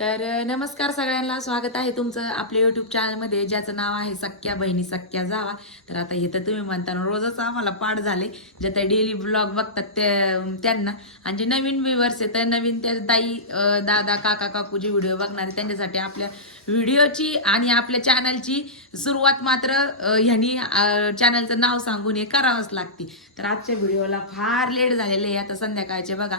तर नमस्कार सगळ्यांना. स्वागत आहे तुमचं आपल्या युट्यूब चॅनलमध्ये ज्याचं नाव आहे सख्या बहिणी सख्या जावा. तर आता हे तर तुम्ही म्हणता ना, रोजच आम्हाला पाठ झाले. जे त्या डेली ब्लॉग बघतात त्यांना. आणि जे नवीन व्ह्युअर्स आहे तर नवीन त्या ताई दादा काका काकू जे व्हिडिओ बघणार आहे. त्यांच्यासाठी आपल्या व्हिडिओची आणि आपल्या चॅनलची सुरुवात मात्र ह्यांनी चॅनलचं नाव सांगून हे करावंच लागते. तर आजच्या व्हिडिओला फार लेट झालेलं आहे. आता संध्याकाळचे बघा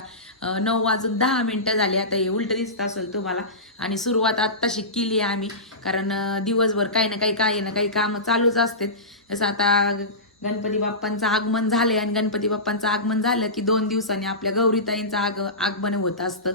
नऊ वाजून दहा मिनटं झाली. आता हे उलट दिसत असेल तुम्हाला. आणि सुरुवात आत्ताशी केली आहे आम्ही. कारण दिवसभर काही ना काही काही ना काही कामं चालूच असतात. जसं आता गणपती बाप्पांचं आगमन झालं आणि गणपती बाप्पांचं आगमन झालं की दोन दिवसांनी आपल्या गौरीताईंचं आग आगमन होत असतं.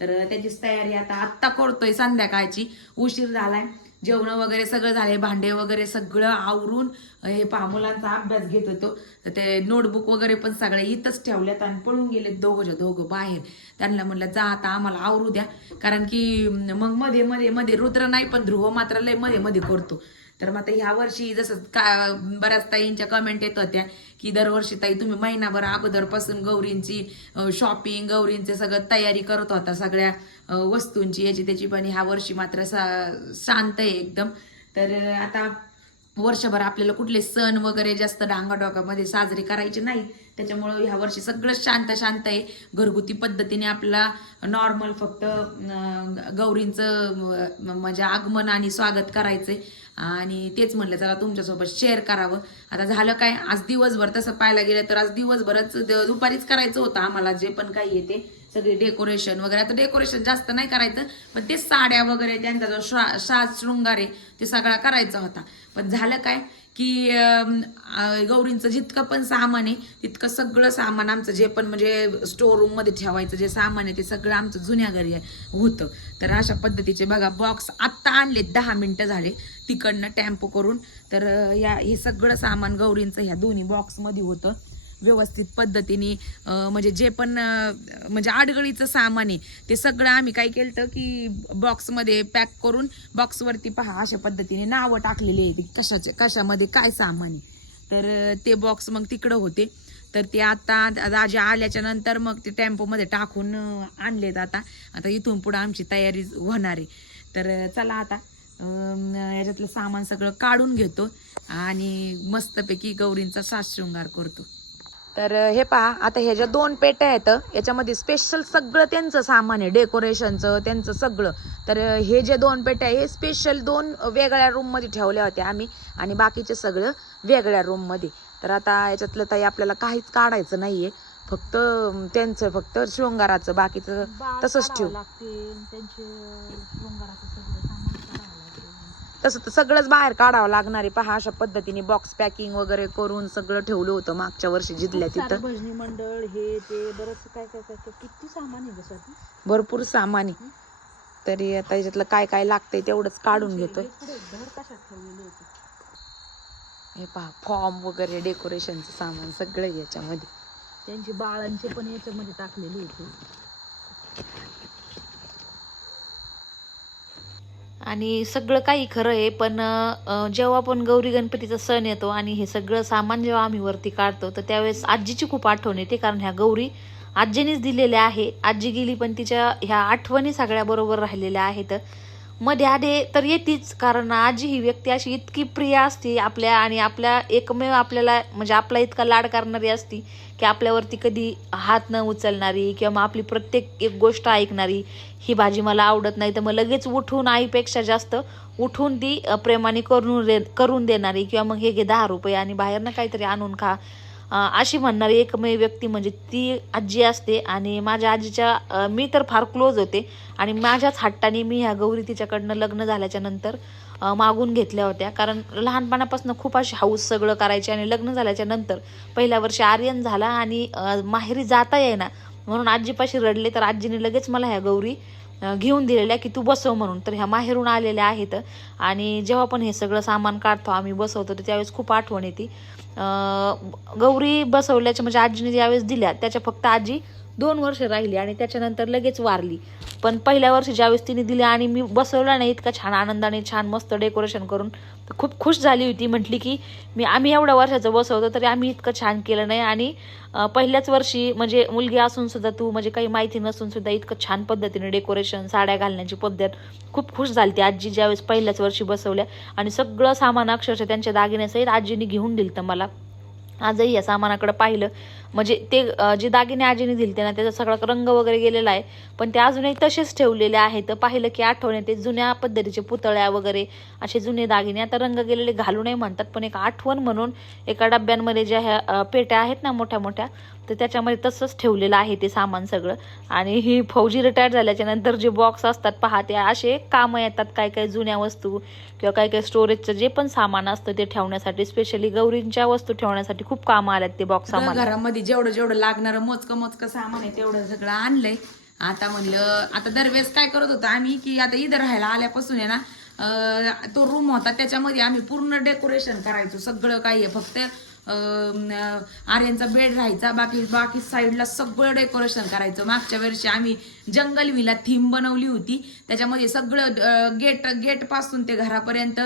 तर त्याचीच तयारी आता आत्ता करतोय संध्याकाळची. उशीर झालाय. जेवण वगैरे सगळं झाले भांडे वगैरे सगळं आवरून हे पहा मुलांचा अभ्यास घेत होतो तर ते नोटबुक वगैरे पण सगळे इथंच ठेवल्यात आणि पळून गेलेत दोघंच्या दोघं बाहेर. त्यांना म्हणलं जा आता आम्हाला आवरू द्या. कारण की मग मध्ये मध्ये मध्ये रुद्र नाही पण ध्रुव मात्र लयमध्ये मध्ये करतो. तर मग आता ह्या वर्षी जसं का बऱ्याच ताईंच्या कमेंट येत होत्या की दरवर्षी ताई तुम्ही महिनाभर अगोदरपासून गौरींची शॉपिंग गौरींचे सगळं तयारी करत होता सगळ्या वस्तूंची. याची त्याची पण ह्या वर्षी मात्र सा- शांत आहे एकदम. तर आता वर्षभर आपल्याला कुठले सण वगैरे जास्त डांगाडोकामध्ये साजरे करायचे नाही. त्याच्यामुळं ह्या वर्षी सगळं शांत शांत आहे. घरगुती पद्धतीने आपला नॉर्मल फक्त गौरींचं म्हणजे आगमन आणि स्वागत करायचंय. आणि तेच म्हणलं चला तुमच्यासोबत शेअर करावं. आता झालं काय आज दिवसभर तसं पाहायला गेलं तर आज दिवसभरच दुपारीच करायचं होतं आम्हाला जे पण काही येते सगळे डेकोरेशन वगैरे. आता डेकोरेशन जास्त नाही करायचं पण ते साड्या वगैरे त्यांचा जो श्रा साज शृंगार आहे ते सगळा करायचा होता. पण झालं काय की गौरींचं जितकं पण सामान आहे तितकं सगळं सामान आमचं जे पण म्हणजे स्टोर रूममध्ये ठेवायचं जे सामान आहे ते सगळं आमचं जुन्या घरी आहे- होतं. तर अशा पद्धतीचे बघा बॉक्स आत्ता आणले दहा मिनटं झाले. तिकडनं टॅम्पो करून तर या हे सगळं सामान गौरींचं ह्या दोन्ही बॉक्समध्ये होतं. व्यवस्थित पद्धतीने म्हणजे जे पण म्हणजे आडगळीचं सामान आहे ते सगळं आम्ही काय केलं की बॉक्समध्ये पॅक करून बॉक्सवरती पहा अशा पद्धतीने नावं टाकलेली आहे कशाचे कशामध्ये काय सामान आहे. तर ते बॉक्स मग तिकडं होते. तर ते आता राजा आल्याच्यानंतर मग ते टेम्पोमध्ये टाकून आणलेत आता. आता इथून पुढं आमची तयारी होणार आहे. तर चला आता. याच्यातलं सामान सगळं काढून घेतो आणि मस्तपैकी गौरींचा साजशृंगार करतो. तर हे पहा आता ह्या ज्या दोन पेट्या आहेत याच्यामध्ये स्पेशल सगळं त्यांचं सामान आहे डेकोरेशनचं त्यांचं सगळं. तर हे जे दोन पेट्या हे स्पेशल दोन वेगळ्या रूममध्ये ठेवल्या होत्या आम्ही आणि बाकीचे सगळं वेगळ्या रूममध्ये तर आता याच्यातलं ताई आपल्याला काहीच काढायचं नाहीये. फक्त त्यांचं फक्त शृंगाराचं बाकीचं तसंच ठेव. लागते त्यांचे शृंगाराचं सगळं सामान काढावं लागते तसं तर सगळंच बाहेर काढावं लागणार आहे. पहा अशा पद्धतीने बॉक्स पॅकिंग वगैरे करून सगळं ठेवलं होतं मागच्या वर्षी जिथल्या सारं तिथं. भजनी मंडळ हे ते बरंच काय काय काय काय किती सामान आहे जसं भरपूर सामान आहे. तरी आता याच्यातलं काय काय लागतंय तेवढंच काढून घेतोय. पुढे धर कशात ठेवलेले होते? हे पहा फॉर्म वगैरे डेकोरेशनचं सामान सगळं याच्यामध्ये. त्यांची बाळांचे पण याच्यामध्ये टाकलेले होते. आणि सगळं काही खरं आहे पण जेव्हा पण गौरी गणपतीचा सण येतो आणि हे सगळं सामान जेव्हा आम्ही वरती काढतो तर त्यावेळेस आजीची खूप आठवण येते कारण ह्या गौरी आजीनेच दिलेल्या आहे. आजी गेली पण तिच्या ह्या आठवणी सगळ्या बरोबर राहिलेल्या आहेत. मध्ये आधे तर येतीच कारण आजी ही व्यक्ती अशी इतकी प्रिय असते आपल्या आणि आपल्या एकमेव आपल्याला म्हणजे आपला इतका लाड करणारी असती की आपल्यावरती कधी हात न उचलणारी किंवा मग आपली प्रत्येक एक गोष्ट ऐकणारी ही भाजी मला आवडत नाही. तर मग लगेच उठून आईपेक्षा जास्त उठून ती प्रेमाने करून दे करून देणारी किंवा मग हे घे दहा रुपये आणि बाहेरनं काहीतरी आणून खा. अशी म्हणणारी एकमेव व्यक्ती म्हणजे ती आजी असते आणि माझ्या आजीच्या मी तर फार क्लोज होते आणि माझ्याच हट्टाने मी ह्या गौरी तिच्याकडनं लग्न झाल्याच्यानंतर मागून घेतल्या होत्या. कारण लहानपणापासून खूप अशी हाऊस सगळं करायची आणि लग्न झाल्याच्यानंतर पहिल्या वर्षी आर्यन झाला आणि माहेरी जाता येईना म्हणून आजीपाशी रडले तर आजीने लगेच मला ह्या गौरी घेऊन दिलेल्या की तू बसव म्हणून. तर ह्या माहेरून आलेल्या आहेत. आणि जेव्हा पण हे सगळं सामान काढतो आम्ही बसवतो तर त्यावेळेस खूप आठवण येते. गौरी बसवल्याच्या म्हणजे आजीने ज्यावेळेस दिल्या त्याच्या फक्त आजी दोन वर्ष राहिली आणि त्याच्यानंतर लगेच वारली. पण पहिल्या वर्षी ज्यावेळेस तिने दिली आणि मी बसवला नाही इतका छान आनंदाने छान मस्त डेकोरेशन करून खूप खुश झाली होती. म्हटली की मी आम्ही एवढ्या वर्षाचं बसवतो तरी आम्ही इतकं छान केलं नाही. आणि पहिल्याच वर्षी म्हणजे मुलगी असून सुद्धा तू म्हणजे काही माहिती नसून सुद्धा इतकं छान पद्धतीने डेकोरेशन साड्या घालण्याची पद्धत खूप खुश झाली ती आजी ज्यावेळेस पहिल्याच वर्षी बसवल्या आणि सगळं सामान अक्षरशः त्यांच्या दागिन्यासहित आजीने घेऊन दिलं तर मला. आजही या सामानाकडे पाहिलं. म्हणजे ते जे दागिने आजीने दिले ना त्याचा सगळा रंग वगैरे गेलेला आहे. पण ते अजूनही तसेच ठेवलेले आहेत. तर पाहिलं की आठवण येते जुन्या पद्धतीचे पुतळ्या वगैरे असे जुने दागिने. आता रंग गेलेले घालू नये म्हणतात पण एक आठवण म्हणून एका डब्यांमध्ये ज्या ह्या पेट्या आहेत ना मोठ्या मोठ्या तर त्याच्यामध्ये तसंच ठेवलेलं आहे ते सामान सगळं. आणि ही फौजी रिटायर झाल्याच्यानंतर जे बॉक्स असतात पहा ते असे कामं येतात काय काय जुन्या वस्तू किंवा काय काय स्टोरेजचं जे पण सामान असतं ते ठेवण्यासाठी. स्पेशली गौरींच्या वस्तू ठेवण्यासाठी खूप कामं आल्यात ते बॉक्स आम्हाला घरामध्ये जेवढं जेवढं लागणारं मोजकं मोजकं सामान आहे तेवढं सगळं आणलंय. आता म्हणलं आता दरवेळेस काय करत होतो आम्ही की आता इथं राहायला आल्यापासून आहे ना तो रूम होता त्याच्यामध्ये आम्ही पूर्ण डेकोरेशन करायचो. सगळं काही आहे फक्त आर्यांचा बेड राहायचा बाकी बाकी साईडला सगळं डेकोरेशन करायचं. मागच्या वर्षी आम्ही जंगल विला थीम बनवली होती. त्याच्यामध्ये सगळं गेट गेटपासून ते घरापर्यंत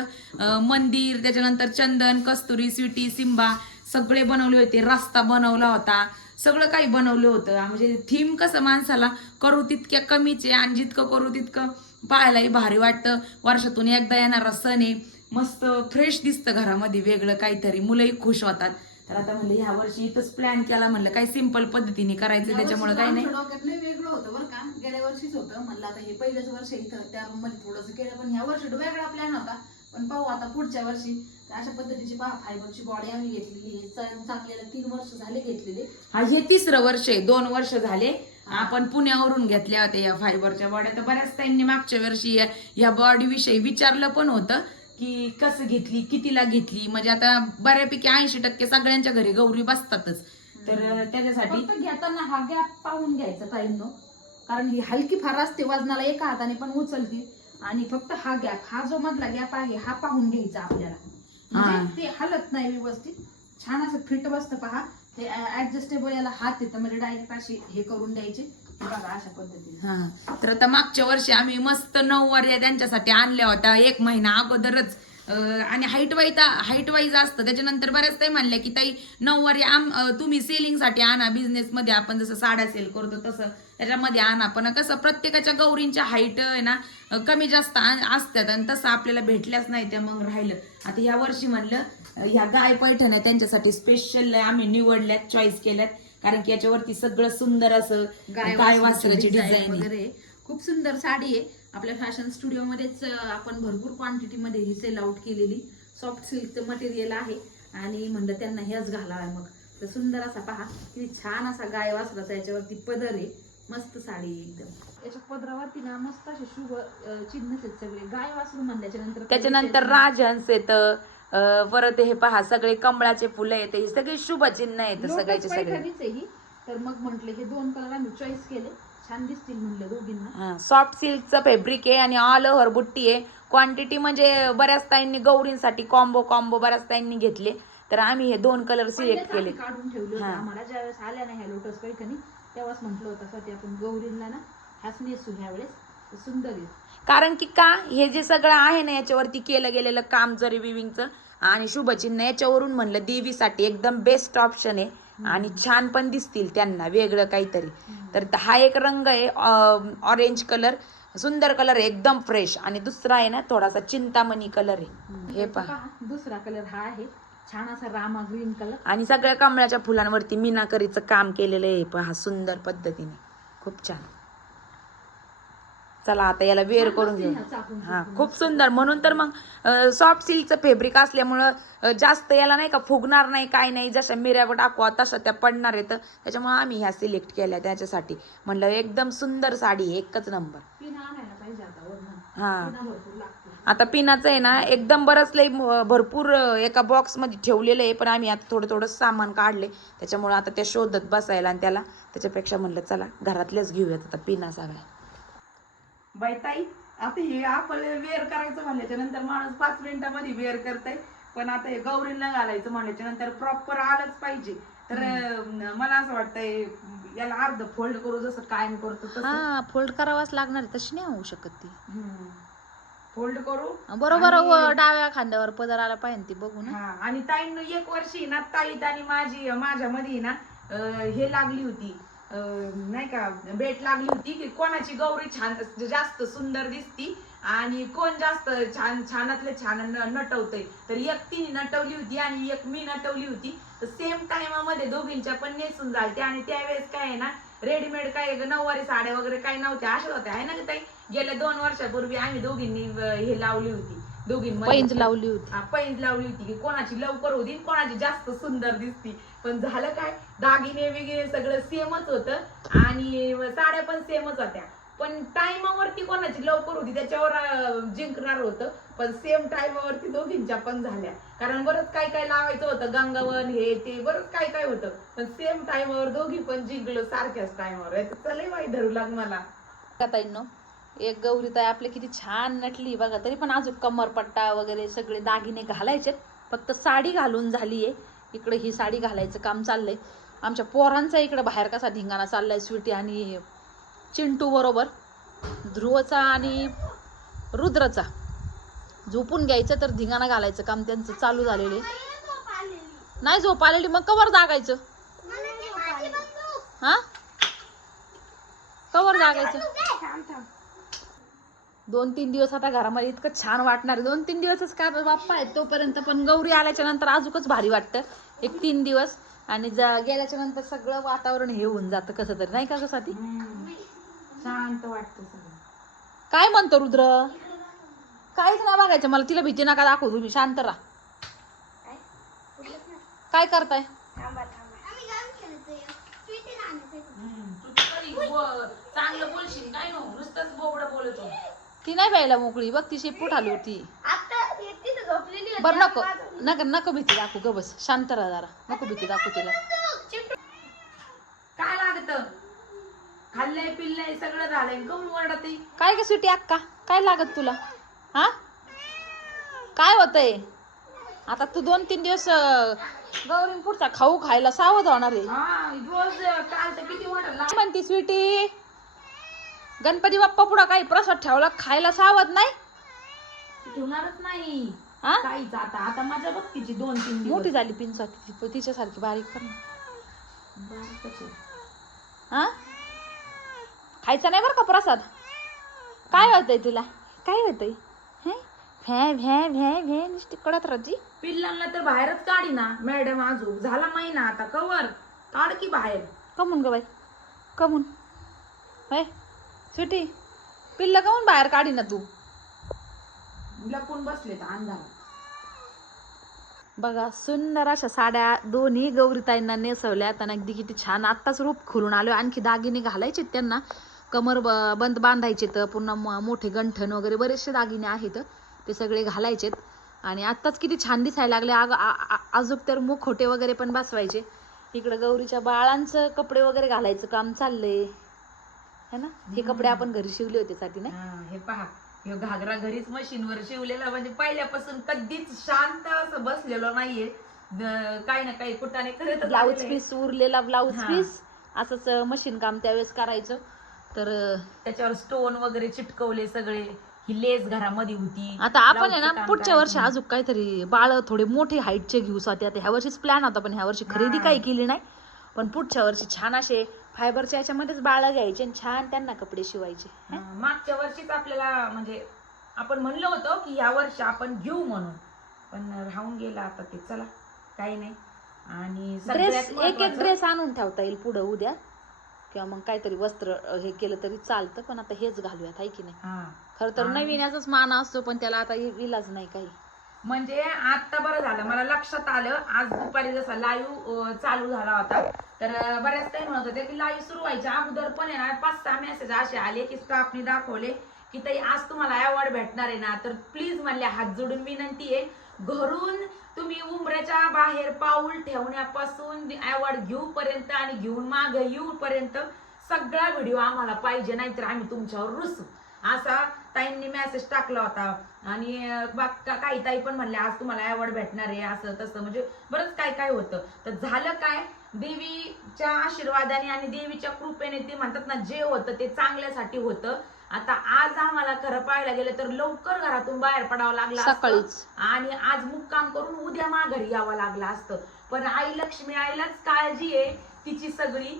मंदिर त्याच्यानंतर चंदन कस्तुरी स्वीटी सिंबा सगळे बनवले होते. रस्ता बनवला होता. सगळं काही बनवलं होतं. म्हणजे थीम कसं माणसाला करू तितक्या कमीचे आणि जितकं करू तितकं पाहायलाही भारी वाटतं. वर्षातून एकदा येणारा सण आहे. मस्त फ्रेश दिसतं घरामध्ये वेगळं काहीतरी. मुलंही खुश होतात. तर आता म्हणलं ह्या वर्षी इथंच प्लॅन केला. म्हणलं काही सिंपल पद्धतीने करायचं त्याच्यामुळे काही नाही. डोक्यात लय वेगळं होतं बरं का. गेल्या वर्षीच होतं. म्हणलं आता हे पहिलंच वर्ष इथं. त्या रूममध्ये थोडंसं केलं पण ह्या वर्षी वेगळा प्लॅन होता. पण पाहू आता पुढच्या वर्षी. अशा पद्धतीची पहा फायबरची बॉडी आम्ही घेतलेली चांगल्याला तीन वर्ष झाले घेतलेले. हा हे तिसरं वर्ष आहे. दोन वर्ष झाले. आपण पुण्यावरून घेतल्या होत्या या फायबरच्या बॉड्या तर बऱ्याच त्यांनी मागच्या वर्षी या- या बॉडी विषयी विचारलं पण होतं. की कसं घेतली कितीला घेतली? म्हणजे आता बऱ्यापैकी ऐंशी टक्के सगळ्यांच्या घरी गौरी बसतातच. तर त्याच्यासाठी फक्त घेताना हा गॅप पाहून घ्यायचा ताईंनो. कारण ही हलकी फार असते वजनाला एका हाताने पण उचलते. आणि फक्त हा गॅप हा जो मधला गॅप आहे हा पाहून घ्यायचा आपल्याला. म्हणजे ते हलत नाही व्यवस्थित. छान असं फिट बसतं पहा. ते ऍडजस्टेबल याला हात येतं म्हणजे डायरेक्ट अशी हे करून द्यायचे. बघा अशा पद्धतीने. हा. तर आता मागच्या वर्षी आम्ही मस्त नऊवारी त्यांच्यासाठी आणल्या होत्या. एक महिना अगोदरच अं, आणि हाईट वाईज हाईट वाईज असतं. त्याच्यानंतर बऱ्याच ताई म्हणल्या की ताई नऊवारी आम अं, तुम्ही सेलिंगसाठी आणा. बिझनेस मध्ये आपण जसं साड्या सेल करतो तसं त्याच्यामध्ये आणा. पण कसं प्रत्येकाच्या गौरींच्या हाईट आहे ना अं, कमी जास्त आ- असतात. आणि तसं आपल्याला भेटल्याच नाही त्या मग राहिलं. आता या वर्षी म्हणलं अं, ह्या गाय पैठण आहे त्यांच्यासाठी स्पेशल आम्ही निवडल्यात चॉईस केल्यात. कारण की याच्यावरती सगळं सुंदर असं गाय वासराची डिझाईन वगैरे. खूप सुंदर साडी आहे. आपल्या फॅशन स्टुडिओ मध्येच आपण भरपूर क्वांटिटी मध्ये ही सेल आउट केलेली. सॉफ्ट सिल्कचं मटेरियल आहे. आणि म्हणलं त्यांना हेच घालावा मग. तर सुंदर असा पहा किती छान असा गाय वासराचा याच्यावरती पदर आहे. मस्त साडी एकदम. याच्या पदरावरती ना मस्त असे शुभ चिन्ह आहेत सगळे. गाय वासरू म्हणल्याच्या नंतर त्याच्यानंतर राजहंस येत. परत हे पहा सगळे कमळाचे फुलं येते हे सगळे शुभ चिन्ह येत सगळ्याचे सगळे. ही. तर मग म्हंटले हे दोन कलर आम्ही चॉईस केले. छान दिसतील म्हणलं दोघींना. सॉफ्ट सिल्कचं फॅब्रिक आहे आणि ऑल ओव्हर बुट्टी आहे. क्वांटिटी म्हणजे बऱ्याच ताईंनी गौरींसाठी कॉम्बो कॉम्बो बऱ्याच ताईंनी घेतले. तर आम्ही हे दोन कलर सिलेक्ट केले काढून ठेवले. आम्हाला ज्यावेळेस आल्या नाही ह्या लोटस पैठणी तेव्हाच म्हटलं होतं स्वतः आपण गौरींना ना ह्याच नेसू ह्यावेळेस. तर सुंदर कारण की का? हे जे सगळं आहे ना याच्यावरती केलं गेलेलं काम जरी विविंगचं आणि शुभचिन्ह याच्यावरून म्हणलं देवीसाठी एकदम बेस्ट ऑप्शन आहे. आणि छान पण दिसतील त्यांना वेगळं काहीतरी. तर हा एक रंग आहे ऑरेंज कलर सुंदर कलर आहे एकदम फ्रेश आणि दुसरा आहे ना थोडासा चिंतामणी कलर आहे. हे पहा. पहा दुसरा कलर हा आहे. छान असा रामा ग्रीन कलर आणि सगळ्या कमळाच्या फुलांवरती मीनाकरीचं काम केलेलं आहे. पहा सुंदर पद्धतीने. खूप छान. चला आता याला वेअर करून घेऊ. हा खूप सुंदर. म्हणून तर मग सॉफ्ट सिल्कचं फॅब्रिक असल्यामुळं जास्त याला नाही का फुगणार नाही काय नाही. जशा मिऱ्या टाकवा तशा त्या पडणार आहेत. त्याच्यामुळे आम्ही ह्या सिलेक्ट केल्या त्याच्यासाठी म्हणलं एकदम सुंदर साडी एकच नंबर हा. आता पिनाचं आहे ना एकदम बरंच लई भरपूर एका बॉक्समध्ये ठेवलेलं आहे. पण आम्ही आता थोडं थोडं सामान काढले. त्याच्यामुळे आता त्या शोधत बसायला आणि त्याला. त्याच्यापेक्षा म्हणलं चला घरातल्याच घेऊयात आता पिना सगळ्या. बाई ताई आता हे आपल्याला वेअर करायचं म्हणल्याच्या नंतर माणूस पाच मिनिटामध्ये वेअर करतय. पण आता हे गौरीला घालायचं म्हणल्याच्या नंतर प्रॉपर आलंच पाहिजे. तर मला असं वाटतंय याला अर्ध फोल्ड करू जसं कायम करतो तसं. हा फोल्ड करावाच लागणार आहे, तशी नाही होऊ शकत ती. फोल्ड करू. बरोबर आणि- व डाव्या खांद्यावर पदर आला पाहिजे ती बघू ना. हा आणि ताईनं एक वर्षी ना ताईत आणि माझी माझ्यामध्ये ना अं, हे लागली होती. नाही का भेट लागली होती की कोणाची गौरी छान जास्त सुंदर दिसती आणि कोण जास्त छान छानातलं छान न- नटवतंय. तर एक तिने नटवली होती आणि एक मी नटवली होती. तर सेम टायमामध्ये दोघींच्या पण नेसून झालते आणि त्यावेळेस काय आहे ना रेडीमेड काय नऊवारी साड्या वगैरे काही नव्हत्या अशा होत्या. आहे ना ताई? गेल्या दोन वर्षापूर्वी आम्ही दोघींनी हे लावली होती. दोघींमध्ये पैंज लावली होती. हा, पैंज लावली होती की कोणाची लवकर होती आणि कोणाची जास्त सुंदर दिसती. पण झालं काय? दागिने वगैरे सगळं सेमच होतं आणि साड्या पण सेमच होत्या. पण टायमावरती कोणाची लवकर होती त्याच्यावर अं, जिंकणार होतं. पण सेम टायमावरती दोघींच्या पण झाल्या. कारण बरंच काय काय लावायचं होतं गंगावन हे ते बरंच काय काय होतं. पण सेम टायमावर दोघी पण जिंकलो सारख्याच टायमावर चले बाई धरू लाग मला. ताईंनो एक गौरी ताई आपली किती छान नटली बघा तरी पण अजून कमरपट्टा वगैरे सगळे दागिने घालायचे फक्त साडी घालून झालीये इकडे ही साडी घालायचं काम चाललंय. आमच्या पोरांचा इकडे बाहेर कसा धिंगाणा चाललाय स्वीटी आणि चिंटू बरोबर. ध्रुवचा आणि रुद्रचा. झोपून घ्यायचं तर धिंगाणा घालायचं काम त्यांचं चालू झालेले नाही झोप आलेली मग कवर जागायचं? हा? कवर जागायचं? दोन तीन दिवस आता घरामध्ये इतकं छान वाटणार आहे. दोन तीन दिवसच का बाप्पा आहेत तोपर्यंत पण गौरी आल्याच्यानंतर अजूनच भारी वाटतं. एक तीन दिवस आणि जा गेल्याच्यानंतर सगळं वातावरण हे होऊन जातं कसं तरी. नाही का कसं ती शांत वाटतं सगळं. काय म्हणतो रुद्र? काहीच नाही बघायचं. मला तिला भीती नका दाखवू तुम्ही. शांत राहा. काय करताय? चांगलं बोलशील. काय नो नुसतंच बोबडं बोलतो. ती नाही प्यायला मोकळी. बघ ती शेपूट आली होती. बरं नको. नका नको भीती दाखवू ग बस. शांत राहा जरा. नको भीती दाखवू तिला. काय लागत? खाल्लंय पिल्लंय सगळं झालंय. काय ग सुटी अक्का? काय लागत तुला? हा? काय होतंय? आता तू दोन तीन दिवस गौरी पुढचा खाऊ खायला सावध होणार आहे. हा म्हणती स्वीटी? गणपती बाप्पा पुढं काही प्रसाद ठेवला खायला सावध नाही? ठेवणारच नाही. हा काहीच आता आता माझ्या बघ तिची दोन तीन दिवस. मोठी झाली पिंचा तिच्यासारखी बारीक कर ना. बारीकच आहे. हा खायचा नाही बरं का प्रसाद? काय होतंय तुला? काय होतंय? हे? भ्या भ्या भ्या भ्या नुसती कडत राहती. पिल्लांना तर बाहेरच काढी ना मॅडम आजू झाला महिना आता कवर. काढ की बाहेर. कमून ग बाई. कमून. होय? सुटी पिल्ल कमून बाहेर काढी ना तू? लपून बसले तर अंधारात. बघा सुंदर अशा साड्या दोन्ही गौरीताईंना नेसवल्यात आणि अगदी किती छान आत्ताच रूप खुलून आलो आणखी दागिने घालायचे त्यांना. कमर ब- बंद बांधायचे तर पुन्हा म- मोठे गंठण वगैरे बरेचसे दागिने आहेत. ते सगळे घालायचेत. आणि आत्ताच किती छान दिसायला लागले. आग आ- आ- अजूक तर मुखोटे वगैरे पण बसवायचे. इकडं गौरीच्या बाळांचं कपडे वगैरे घालायचं काम चाललंय. है ना? हे कपडे आपण घरी शिवले होते साठी नाही? हा, हे पहा. ह्यो घागरा घरीच मशीनवर शिवलेला म्हणजे पहिल्यापासून कधीच शांत असं बसलेलो नाहीये. काही ना काही कुठाने करत ब्लाऊज पीस उरलेला ब्लाऊज हा. पीस असंच मशीन काम त्यावेळेस करायचं. तर त्याच्यावर स्टोन वगैरे चिटकवले सगळे. ही लेस घरामध्ये होती. आता आपण आहे ना पुढच्या वर्षी. अजून काहीतरी बाळ थोडे मोठे हाईटचे घेऊ साठी आता ह्या वर्षीच प्लॅन होता पण ह्या वर्षी खरेदी हा. काही केली नाही. पण पुढच्या वर्षी छान असे फायबरच्या याच्यामध्येच बाळ घ्यायचे आणि छान त्यांना कपडे शिवायचे. हा, मागच्या वर्षीच आपल्याला म्हणजे आपण म्हणलो होतो की या वर्षी आपण घेऊ म्हणून. पण राहून गेला आता ते चला काही नाही. आणि ड्रेस सगळ्यात एक एक महत्त्वाचं- ड्रेस आणून ठेवता येईल पुढं उद्या. किंवा मग काहीतरी वस्त्र अं, हे केलं तरी चालतं पण आता हेच घालूयात हाय की नाही? हा. खरं तर आणि- नवीन याचाच मान असतो पण त्याला आता इ- इलाज नाही काही. म्हणजे आता बरं झालं. मला लक्षात आलं. आज दुपारी जसा लाईव्ह चालू झाला होता. तर बऱ्याच काही म्हणत होते की लाईव्ह सुरू व्हायच्या अगोदर पण आहे ना पाच सहा मेसेज असे आले की स्टाफने दाखवले की ताई आज तुम्हाला अवॉर्ड भेटणार आहे ना. तर प्लीज म्हणले हात जोडून विनंती आहे. घरून तुम्ही उंबऱ्याच्या बाहेर पाऊल ठेवण्यापासून अवॉर्ड घेऊपर्यंत आणि घेऊन माग येऊपर्यंत सगळा व्हिडिओ आम्हाला पाहिजे नाहीतर आम्ही तुमच्यावर रुसू. असा ताईंनी मेसेज टाकला होता. आणि काही ताई पण म्हणल्या आज तुम्हाला अवॉर्ड भेटणार आहे असं तसं. म्हणजे बरंच काय काय होतं. तर झालं काय? देवीच्या आशीर्वादाने आणि देवीच्या कृपेने ते म्हणतात ना जे होतं ते चांगल्यासाठी होतं. आता आज आम्हाला खरं पाहायला गेलं तर लवकर घरातून बाहेर पडावं लागलं आणि आज मुक्काम करून उद्या माघारी यावं लागलं असतं. पण आई लक्ष्मी आईलाच काळजी आहे तिची सगळी.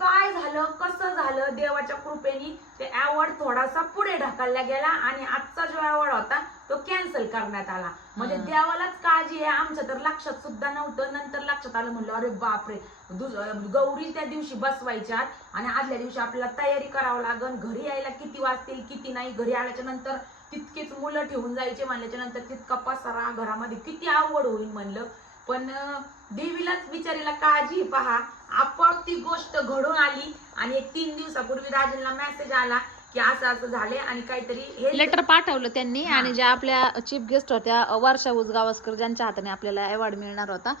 काय झालं कसं झालं देवाच्या कृपेने ते अवॉर्ड थोडासा पुढे ढकलला गेला आणि आजचा जो अवॉर्ड होता तो कॅन्सल करण्यात आला. म्हणजे. देवालाच काळजी आहे आमचं तर लक्षात सुद्धा नव्हतं. नंतर लक्षात आलं म्हणलं अरे बापरे गौरी त्या दिवशी बसवायच्या आणि आदल्या दिवशी आपल्याला तयारी करावं लागल घरी यायला किती वाजतील किती नाही? घरी आल्याच्यानंतर तितकीच मुलं ठेवून जायचे म्हणल्याच्या नंतर तितका पसारा घरामध्ये किती आवड होईल म्हणलं. पण देवीलाच बिचारीला काळजी पहा. आपोआप ती गोष्ट घडून आली आणि एक तीन दिवसापूर्वी राजनला मेसेज आला की असं असं झाले आणि काहीतरी हे लेटर पाठवलं त्यांनी. आणि ज्या आपल्या चीफ गेस्ट होत्या वर्षा उसगावस्कर ज्यांच्या हाताने आपल्याला अवॉर्ड मिळणार होता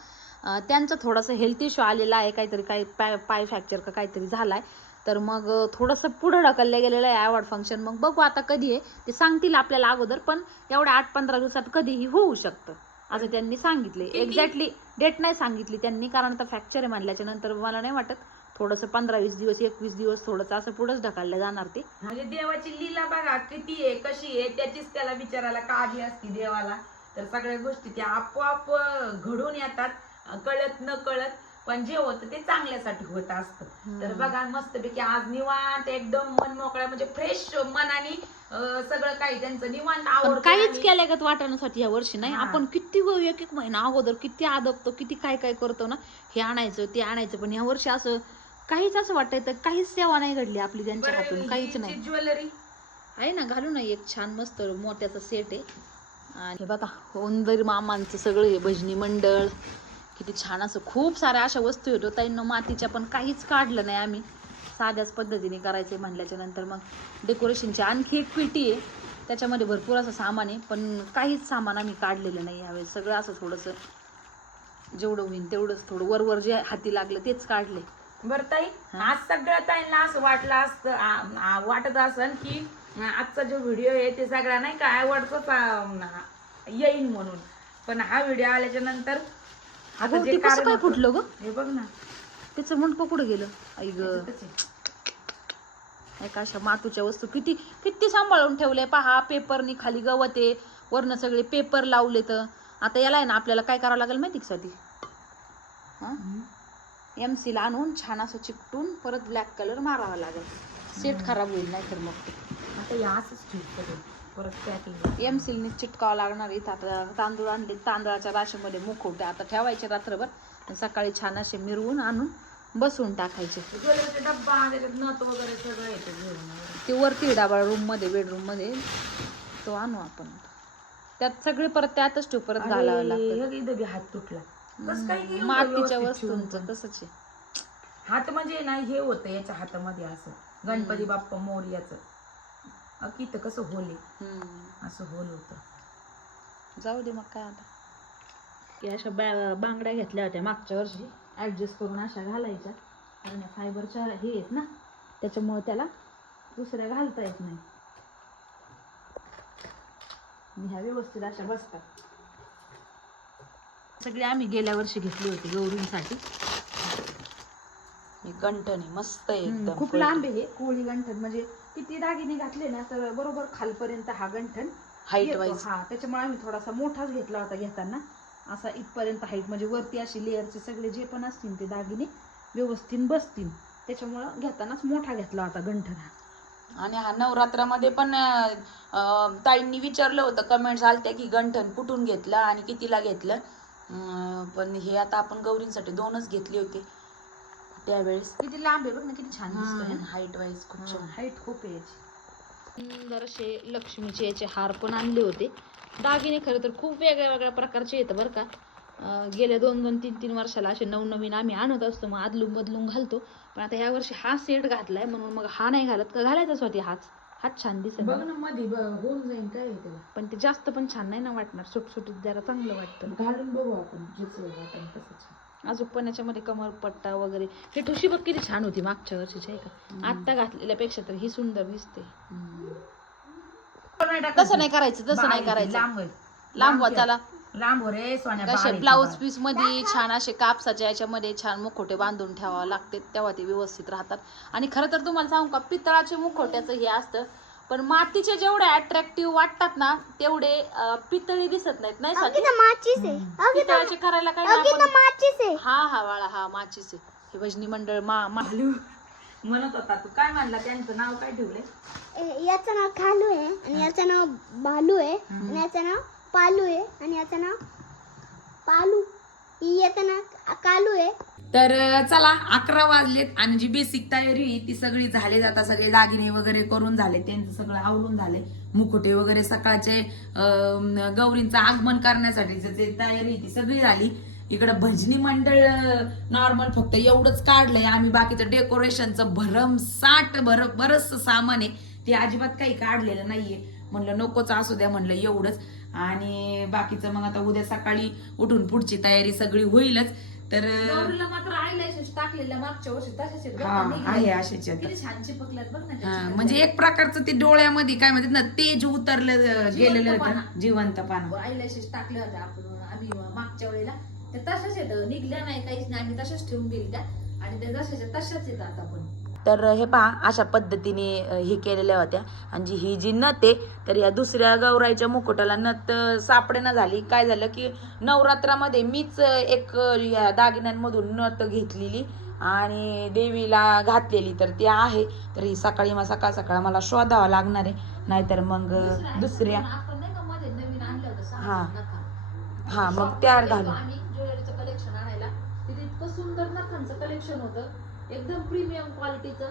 त्यांचा थोडासा हेल्थ इश्यू आलेला आहे. काहीतरी काही पाय पाय फ्रॅक्चर का काहीतरी झालाय. तर मग थोडंसं पुढं ढकललं गेलेलं आहे अवॉर्ड फंक्शन मग बघू आता कधी आहे. ते सांगतील आपल्याला अगोदर पण एवढ्या आठ पंधरा दिवसात कधीही होऊ शकतं. असं त्यांनी सांगितले? एक्झॅक्टली डेट नाही सांगितली त्यांनी कारण आता फ्रॅक्चर आहे म्हणल्याच्या नंतर मला नाही वाटत थोडंसं पंधरा वीस दिवस एकवीस दिवस थोडंसं असं पुढंच ढकललं जाणार ते. म्हणजे देवाची लीला बघा किती आहे कशी आहे त्याचीच त्याला विचारायला काळजी असती देवाला? तर सगळ्या गोष्टी त्या आपोआप घडून येतात कळत न कळत पण जे होतं ते चांगल्यासाठी होत असतं. तर बघा मस्तपैकी आज निवांत एकदम मन मोकळ्या म्हणजे फ्रेश मनाने अं, सगळं काही त्यांचं निवांत पण आवडतं काहीच आणि- केल्यागत वाटण्यासाठी या वर्षी नाही. हा. आपण किती व- एक एक महिना अगोदर किती आदबतो किती काय काय करतो ना हे आणायचं ते आणायचं. पण या वर्षी असं काहीच असं वाटतंय तर काहीच सेवा नाही घडली आपली त्यांच्या बरं, हातून काहीच ही नाही ज्वेलरी. आहे ना घालू ना एक छान मस्त मोत्याचा सेट आहे. आणि हे बघा होंदरी मामांचं सगळं हे भजनी मंडळ किती छान असं खूप साऱ्या अशा वस्तू होत्या ताईंनो. मातीच्या पण काहीच काढलं नाही आम्ही. साध्याच पद्धतीने करायचे म्हणल्याच्या नंतर मग डेकोरेशनची आणखी एक पेटी आहे. त्याच्यामध्ये भरपूर असं सामान आहे पण काहीच सामान आम्ही काढलेलं नाही यावेळेस. सगळं असं थोडंसं जेवढं होईल तेवढंच थोडं वर वर जे हाती लागलं तेच काढले. बर ताई आज सगळ्या ताईंना असं वाटलं असतं वाटत असन की आजचा जो व्हिडिओ आहे ते सगळा नाही का आवडतोच येईल म्हणून. पण हा व्हिडिओ आल्याच्यानंतर आता जे काय फुटलं ग? हे बघ ना. त्याचं मुंडकं कुठं गेलं? आहे. एका अशा मातूच्या वस्तू किती किती सांभाळून ठेवले पहा पेपरनी खाली गवत आहे वरनं सगळे पेपर लावले तर आता याला आहे ना आपल्याला काय करावं लागेल माहिती का साठी एम ला आणून छान असं चिकटून परत ब्लॅक कलर मारावा लागेल. सेट खराब होईल नाही तर मग ते. आता हे असंच. परत पॅकिंग एम सीलने चिटकावं लागणार इथं आता तांदूळ आणले तांदळाच्या राशीमध्ये मुखवटे आता ठेवायचे रात्रभर. सकाळी छान असे मिरवून आणून बसवून टाकायचे. डब्बा त्याच्यात नथ वगैरे सगळं येतं घेऊन. ते वरती डाबा रूममध्ये बेडरूममध्ये. तो आणू आपण त्यात सगळे परत त्यातच ठेव परत घालावं लागतं. हे इथं हात तुटला. मातीच्या वस्तूंचं? तसंच आहे. हात म्हणजे ना हे होतं याच्या हातामध्ये असं. गणपती बाप्पा मोर्याचं अकी तर कसं होले. असं होल होतं. जाऊ दे मग काय आता. या अशा बॅ बांगड्या घेतल्या होत्या मागच्या वर्षी. ऍडजस्ट करून अशा घालायच्या. कारण फायबरच्या हे आहेत ना त्याच्यामुळे त्याला दुसऱ्या घालता येत नाही. ह्या व्यवस्थित अशा बसतात. सगळे आम्ही गेल्या वर्षी घेतली होती गौरींसाठी. गंठणी मस्त आहे एकदम खूप लांब आहे हे कोळी गंठन म्हणजे किती दागिने घातले ना तर बरोबर खालपर्यंत हा गंठन हाईट. वाईज हा त्याच्यामुळे आम्ही थोडासा मोठाच घेतला होता घेताना. असा इथपर्यंत हाईट म्हणजे वरती अशी लेअरचे सगळे जे पण असतील ते दागिने व्यवस्थित बसतील. त्याच्यामुळं घेतानाच मोठा घेतला होता गंठन. हा आणि हा नवरात्रामध्ये पण ताईंनी विचारलं होतं कमेंट्स आलत्या की गंठन कुठून घेतलं आणि कितीला घेतलं? पण हे आता आपण गौरींसाठी दोनच घेतली होती त्यावेळेस. किती लांब आहे बघ ना किती छान दिसतोय हाईट वाईज खूप छान. हाईट खूप आहे याची. सुंदर असे लक्ष्मीचे याचे हार पण आणले होते. दागिने खरं तर खूप वेगळ्या वेगळ्या प्रकारचे येतं बरं का. गेल्या दोन दोन तीन तीन वर्षाला असे नवनवीन आम्ही आणत असतो मग आदलून बदलून घालतो. पण आता या वर्षी हा सेट घातलाय म्हणून मग हा नाही घालत. का घालायचाच होती हाच? हाच छान दिसेल बघ ना होऊन जाईल काय आहे त्याला. पण ते जास्त पण छान नाही ना वाटणार. सुटसुटीत जरा चांगलं वाटतं. घालून बघू आपण छान. अजून पण याच्यामध्ये कमरपट्टा वगैरे. हे ठुशी बघ किती छान होती मागच्या वर्षीची आहे का? आत्ता घातलेल्यापेक्षा तर ही सुंदर दिसते. तसं नाही करायचं तसं नाही करायचं. लांब. लांब लांब चला. लांब हो रे सोन्या कसे ब्लाऊज बाळ. पीसमध्ये छान असे कापसाच्या याच्यामध्ये छान मुखोटे बांधून ठेवावे लागते तेव्हा ते व्यवस्थित राहतात. आणि खरं तर तुम्हाला सांगू का पितळाचे मुखोट्याचं हे असतं पण मातीचे जेवढे अट्रॅक्टिव्ह वाटतात ना तेवढे अं, पितळी दिसत नाहीत नाही स्वाती? माचीस आहे. पितळाचे करायला काय नाही. आपण माचीस आहे. हा हा वाळा हा माचीचे हे भजनी मंडळ मा मा- भालू म्हणत होता तू काय म्हणला त्यांचं नाव काय ठेवलंय? ए, याचं नाव खालू आहे आणि याचं नाव बालू आहे आणि याचं नाव पालू आहे आणि याचं नाव पालू. ही याचं नाव कालू आहे. तर अं, चला अकरा वाजलेत आणि जी बेसिक तयारी आहे ती सगळी झाली. आता सगळे दागिने वगैरे करून झाले त्यांचं सगळं आवरून झाले. मुकुटे वगैरे सकाळचे अं, गौरींचं आगमन करण्यासाठी जे तयारी आहे ती सगळी झाली. इकडं भजनी मंडळ नॉर्मल फक्त एवढंच काढलंय. आम्ही बाकीचं डेकोरेशनचं भरमसाठ भर बरंच सामान आहे. ते अजिबात काही काढलेलं नाहीये. म्हणलं नकोच असू द्या म्हणलं एवढंच. आणि बाकीचं मग आता उद्या सकाळी उठून पुढची तयारी सगळी होईलच. तर मात्र आयलॅशेस टाकलेल्या मागच्या वर्षी. आहे अशाच आहेत. किती छान चिपकल्यात बघ ना त्याची. म्हणजे एक प्रकारचं ते डोळ्यामध्ये काय म्हणतात ना तेज उतरलं गेलेलं होतं. जिवंतपणा आयलॅशेस टाकल्या होत्या आपण आम्ही मागच्या वेळेला. ते तशाच येतं निघल्या नाही काहीच नाही. आम्ही तशाच ठेवून गेली त्या आणि जशाच्या तशाच आता पण. तर हे पहा अशा पद्धतीने हे केलेल्या होत्या. आणि जी ही जी आहे तर या दुसऱ्या गौराईच्या मुकुटाला नथ सापडेना झाली. काय झालं की नवरात्रामध्ये मीच एक या दागिन्यांमधून नथ घेतलेली आणि देवीला घातलेली. तर ती आहे. तर ही सकाळी मग सकाळ सकाळ मला शोधावं लागणार आहे. नाहीतर मग दुसऱ्या हा. हा मग मध्ये घालू आम्ही ज्वेलरीचं कलेक्शन आणायला तिथे इतकं सुंदर नखांचं कलेक्शन होतं. एकदम प्रीमियम क्वालिटीचं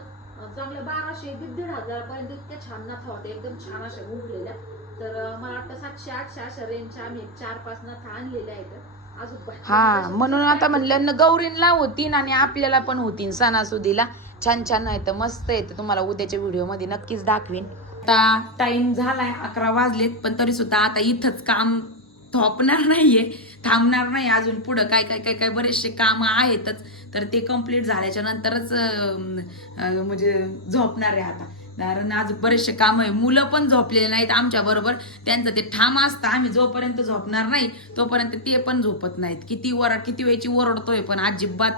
चांगलं बाराशे दीड दीड हजारापर्यंत इतक्या छान नथा होत्या. एकदम छान अशा उठलेल्या तर मला वाटतं सातशे आठशे अशा रेंजच्या आम्ही एक चार पाच नथा आणलेल्या आहेत. अजून हा म्हणून आता म्हणलं न गौरींला होतीन आणि आपल्याला पण होतीन सणासुदीला. छान छान आहे तर मस्त आहे. तर तुम्हाला उद्याच्या व्हिडिओमध्ये नक्कीच दाखवीन. आता टाइम झालाय अकरा वाजलेत पण तरी सुद्धा आता इथंच काम थोपणार नाहीये. थांबणार नाही अजून पुढं काय काय काय काय बरेचसे कामं आहेतच. तर ते कंप्लीट झाल्याच्या नंतरच म्हणजे झोपणार आहे आता. कारण आज बरेचसे कामं आहे. मुलं पण झोपलेले नाहीत आमच्या बरोबर. त्यांचं ते ठाम असतं. आम्ही जोपर्यंत झोपणार नाही तोपर्यंत ते पण झोपत नाहीत. किती वर किती वेळची ओरडतोय पण अजिबात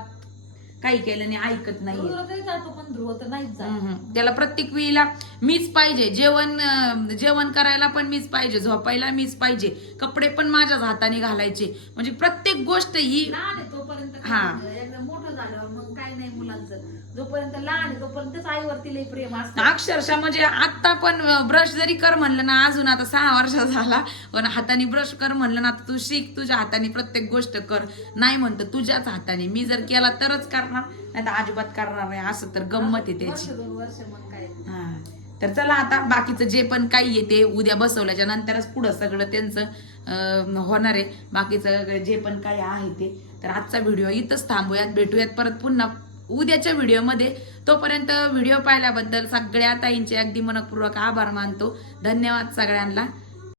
काही केलं नाही ऐकत नाहीये ध्रुव तरी जातो पण ध्रुव तर नाहीच जात. हम्म. त्याला प्रत्येक वेळीला मीच पाहिजे. जेवण अं, जेवण करायला पण मीच पाहिजे. झोपायला मीच पाहिजे. कपडे पण माझ्याच हाताने घालायचे. म्हणजे प्रत्येक गोष्ट ही लहान आहे तोपर्यंत हा. काय नाही. एकदा मोठं झाल्यावर मग काही नाही मुलांचं. जोपर्यंत लहान तोपर्यंतच आईवरती लई प्रेम असतं. अक्षरशः म्हणजे आता पण ब्रश जरी कर म्हणलं ना अजून आता सहा वर्ष झाला पण हाताने ब्रश कर म्हणलं ना आता तू शिक तुझ्या हाताने प्रत्येक गोष्ट कर. नाही म्हणतं तुझ्याच हाताने. मी जर केला तरच करणार नाही तर अजिबात करणार नाही. असं तर गंमत आहे त्याची. दोन वर्ष मग काय? हा. तर चला आता बाकीचं जे पण काही येते उद्या बसवल्याच्या नंतरच पुढं सगळं त्यांचं होणार आहे. बाकीचं जे पण काही आहे ते. तर आजचा व्हिडिओ इथंच थांबूयात. भेटूयात परत पुन्हा. उद्याच्या व्हिडिओमध्ये. तोपर्यंत व्हिडिओ पाहिल्याबद्दल सगळ्या ताईंचे अगदी मनपूर्वक आभार मानतो. धन्यवाद सगळ्यांना.